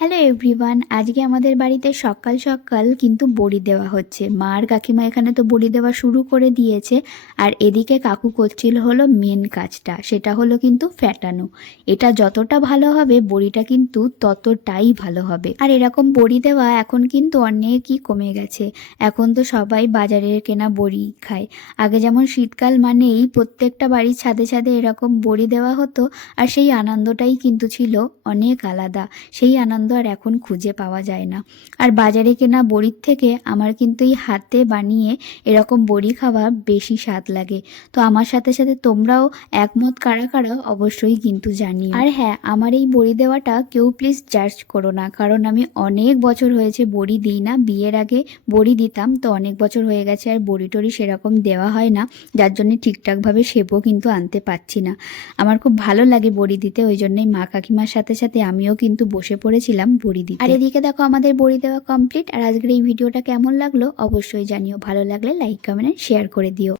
Hello everyone, আজকে আমাদের বাড়িতে সকাল সকাল কিন্তু বড়ি দেওয়া হচ্ছে। মা আর কাকিমা এখানে তো বড়ি দেওয়া শুরু করে দিয়েছে। আর এদিকে কাকু করছিল হলো মেন কাজটা, সেটা হলো কিন্তু ফ্যাটানো। এটা যতটা ভালো হবে বড়িটা কিন্তু ততটাই ভালো হবে। আর এরকম বড়ি দেওয়া এখন কিন্তু অনেকই কমে গেছে। এখন তো সবাই বাজারের কেনা বড়ি খায়। আগে যেমন শীতকাল মানেই প্রত্যেকটা বাড়ির ছাদে ছাদে এরকম বড়ি দেওয়া হতো, আর সেই আনন্দটাই কিন্তু ছিল অনেক আলাদা। সেই আনন্দ আর এখন খুঁজে পাওয়া যায় না। আর বাজারে কেনা বড়ির থেকে আমার কিন্তু এই হাতে বানিয়ে এরকম বড়ি খাওয়া বেশি স্বাদ লাগে। তো আমার সাথে সাথে তোমরাও একমত কারা কারা অবশ্যই কিন্তু জানিও। আর হ্যাঁ, আমার এই বড়ি দেওয়াটা কেউ প্লিজ জাজ করো না, কারণ আমি অনেক বছর হয়েছে বড়ি দিই না। বিয়ের আগে বড়ি দিতাম, তো অনেক বছর হয়ে গেছে আর বড়ি টড়ি সেরকম দেওয়া হয় না, যার জন্য ঠিকঠাকভাবে শেপও কিন্তু আনতে পারছি না। আমার খুব ভালো লাগে বড়ি দিতে, ওই জন্যই মা কাকিমার সাথে সাথে আমিও কিন্তু বসে পড়েছিলাম বড়ি দিতে। আর এদিকে দেখো আমাদের বড়ি দেওয়া কমপ্লিট। আর আজকের এই ভিডিওটা কেমন লাগলো অবশ্যই জানিও। ভালো লাগলে লাইক কমেন্ট শেয়ার করে দিও।